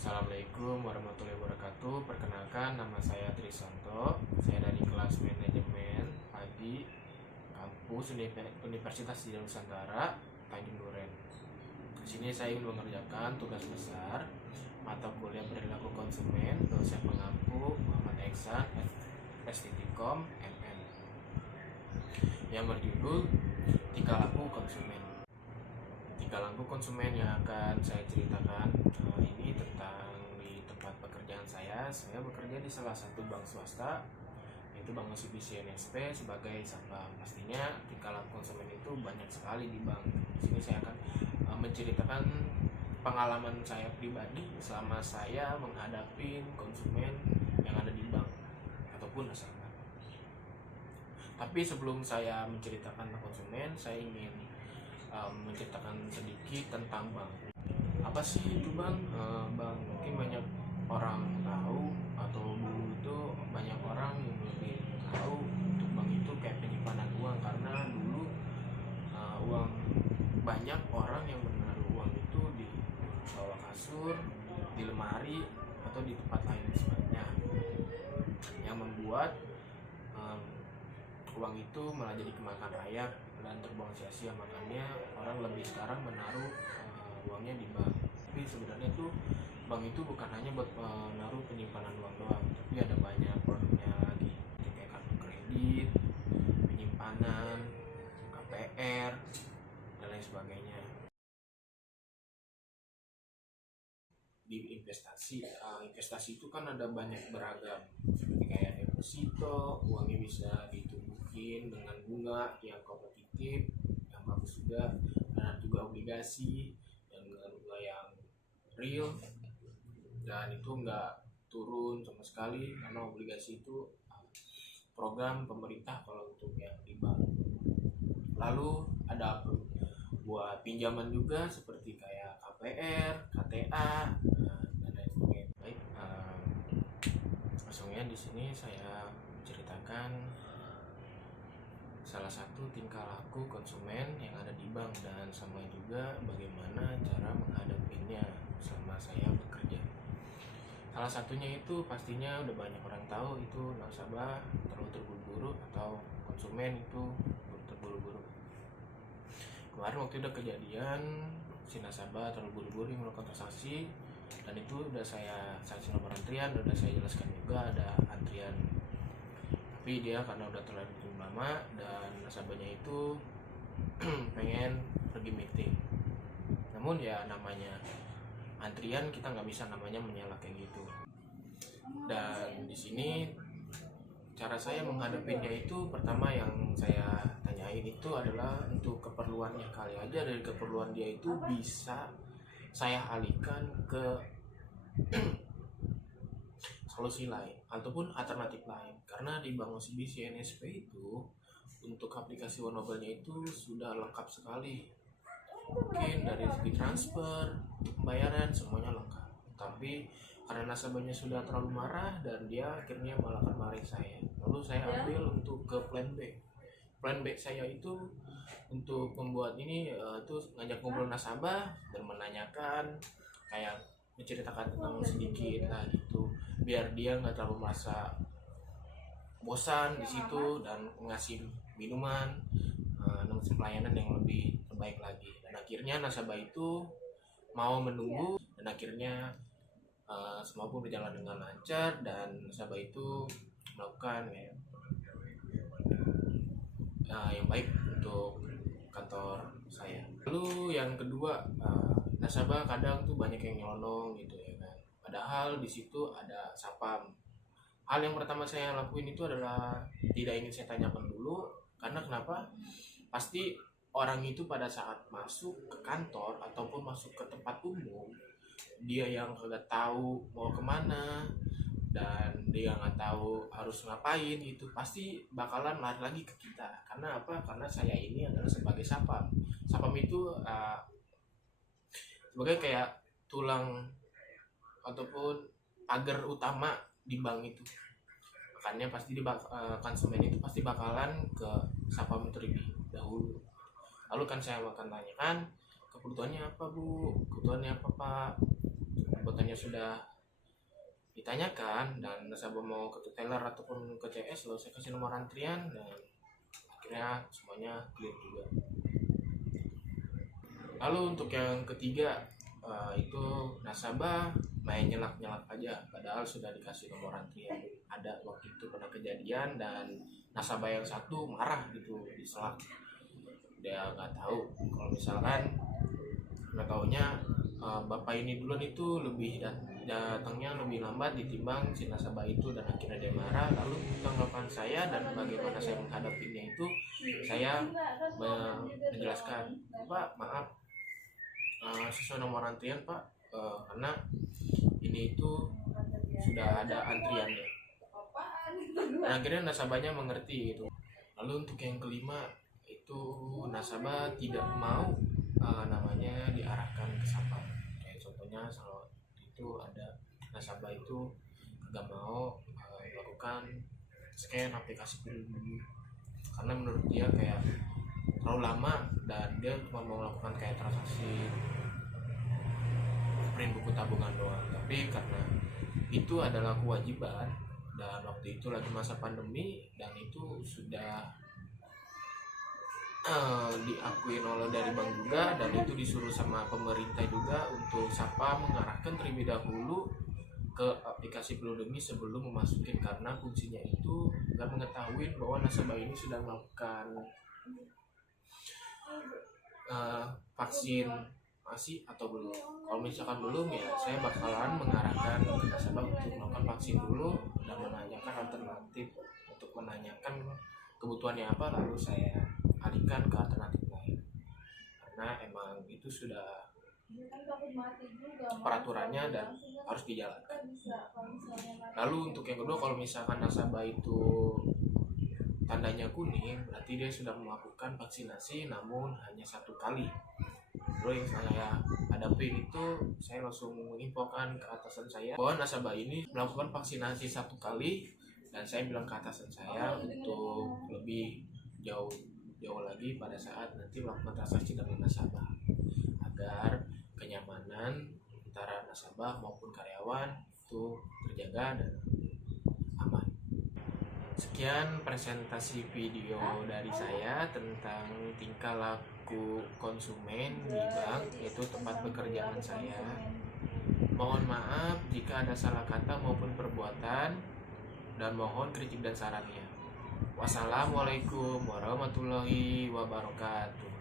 Assalamualaikum warahmatullahi wabarakatuh. Perkenalkan, nama saya Trisanto. Saya dari kelas manajemen padi kampus Universitas Islam Nusantara Tanjung Duren. Di sini saya ingin mengerjakan tugas besar mata kuliah perilaku konsumen dosen pengampu Muhammad Eksan S.Com MM yang berjudul tingkah laku konsumen. Tingkah laku konsumen yang akan saya ceritakan ini tentang di tempat pekerjaan saya. Saya bekerja di salah satu bank swasta, yaitu Bank OCBC NSP sebagai satpam. Pastinya tingkah laku konsumen itu banyak sekali di bank. Di sini saya akan menceritakan pengalaman saya pribadi selama saya menghadapi konsumen yang ada di bank ataupun nasabah. Tapi sebelum saya menceritakan tentang konsumen, saya ingin menceritakan sedikit tentang bank. Apa sih itu bank? Bank mungkin banyak orang tahu, atau dulu itu banyak orang yang lebih tahu untuk bank itu kayak penyimpanan uang, karena dulu uang banyak orang yang menaruh uang itu di bawah kasur, di lemari, atau di tempat lain sebagainya, yang membuat uang itu malah jadi kemakan rayap dan terbuang sia-sia. Makanya orang lebih sekarang menaruh uangnya di bank. Tapi sebenarnya tuh bank itu bukan hanya buat menaruh penyimpanan uang doang, tapi ada banyak produknya lagi, seperti kayak kartu kredit, penyimpanan, KPR, dan lain sebagainya. Di investasi itu kan ada banyak beragam, seperti kayak deposito, uangnya bisa ditumbuhin dengan bunga yang kompetitif, yang bagus juga, dan juga obligasi yang dengan bunga yang real dan itu nggak turun sama sekali, karena obligasi itu program pemerintah kalau untuk yang di bank. Lalu ada buat pinjaman juga seperti kayak KPR, KTA, dan lain sebagainya. Baik, langsungnya di sini saya menceritakan salah satu tingkah laku konsumen yang ada di bank dan sama juga bagaimana cara menghadapinya selama saya bekerja. Salah satunya itu pastinya udah banyak orang tahu, itu nasabah terlalu terburu-buru atau konsumen itu terburu-buru. Kemarin waktu itu udah kejadian si nasabah terlalu buru-buru melakukan transaksi, dan itu udah saya nomor antrian, udah saya jelaskan juga ada antrian, tapi dia karena udah terlalu lama dan nasabahnya itu pengen pergi meeting. Namun ya namanya antrian, kita nggak bisa namanya menyalak kayak gitu. Dan di sini cara saya menghadapinya itu, pertama yang saya tanyain itu adalah untuk keperluannya. Kali aja dari keperluan dia itu bisa saya alihkan ke solusi lain ataupun alternatif lain, karena di Bank OCBC NSP itu untuk aplikasi OneMobile-nya itu sudah lengkap sekali, mungkin dari segi transfer, pembayaran semuanya lengkap. Tapi karena nasabahnya sudah terlalu marah dan dia akhirnya malah marahin saya, lalu saya ambil untuk ke plan B. Plan B saya itu untuk membuat ini itu ngajak ngobrol nasabah dan menanyakan, kayak menceritakan tentang sedikit lah gitu, biar dia nggak terlalu merasa bosan di situ, dan ngasih minuman, ngasih pelayanan yang lebih terbaik lagi. Dan akhirnya nasabah itu mau menunggu, dan akhirnya semua pun berjalan dengan lancar, dan nasabah itu melakukan yang baik untuk kantor saya. Lalu yang kedua, nasabah kadang tuh banyak yang nyolong gitu ya kan, padahal di situ ada satpam. Hal yang pertama saya lakuin itu adalah tidak ingin saya tanyakan dulu, karena kenapa? Pasti orang itu pada saat masuk ke kantor ataupun masuk ke tempat umum, dia yang nggak tahu mau kemana dan dia nggak tahu harus ngapain, itu pasti bakalan lari lagi ke kita. Karena apa? Karena saya ini adalah sebagai satpam. Satpam itu sebagai kayak tulang ataupun pagar utama di bank itu. Makanya pasti konsumen itu pasti bakalan ke satpam terlebih dahulu. Lalu kan saya akan tanyakan, kebutuhannya apa Bu, kebutuhannya apa Pak. Kebutuhannya sudah ditanyakan dan nasabah mau ke teller ataupun ke CS, lalu saya kasih nomor antrian dan akhirnya semuanya clear juga. Lalu untuk yang ketiga, itu nasabah main nyelak-nyelak aja padahal sudah dikasih nomor antrian. Ada waktu itu pernah kejadian dan nasabah yang satu marah gitu, diselak. Dia nggak tahu kalau misalkan nggak taunya bapak ini duluan itu lebih datangnya lebih lambat ditimbang si nasabah itu, dan akhirnya dia marah. Lalu tanggapan saya dan bagaimana saya menghadapinya itu, saya menjelaskan, Pak maaf, sesuai nomor antrian Pak, karena ini itu sudah ada antriannya. Dan akhirnya nasabahnya mengerti gitu. Lalu untuk yang kelima itu nasabah tidak mau namanya diarahkan ke sapam. Kayak contohnya kalau itu ada nasabah itu nggak mau melakukan scan aplikasi peduli karena menurut dia kayak terlalu lama dan dia cuma mau melakukan kayak transaksi print buku tabungan doang. Tapi karena itu adalah kewajiban dan waktu itu lagi masa pandemi dan itu sudah diakuin oleh dari bank juga, dan itu disuruh sama pemerintah juga untuk SAPA mengarahkan terlebih dahulu ke aplikasi Peduli sebelum memasukin, karena fungsinya itu agar mengetahui bahwa nasabah ini sudah melakukan vaksin masih atau belum. Kalau misalkan belum, ya saya bakalan mengarahkan nasabah untuk melakukan vaksin dulu dan menanyakan alternatif untuk menanyakan kebutuhannya apa, lalu saya alihkan ke alternatif lain karena emang itu sudah peraturannya dan harus dijalankan. Lalu untuk yang kedua, kalau misalkan nasabah itu tandanya kuning, berarti dia sudah melakukan vaksinasi namun hanya 1 kali. Lalu yang saya hadapi itu, saya langsung menginfokan ke atasan saya bahwa nasabah ini melakukan vaksinasi 1 kali, dan saya bilang ke atasan saya untuk lebih jauh lagi pada saat nanti melakukan transaksi dengan nasabah agar kenyamanan antara nasabah maupun karyawan itu terjaga dan aman. Sekian presentasi video dari saya tentang tingkah laku konsumen di bank, yaitu tempat pekerjaan saya. Mohon maaf jika ada salah kata maupun perbuatan, dan mohon kritik dan sarannya. Wassalamualaikum warahmatullahi wabarakatuh.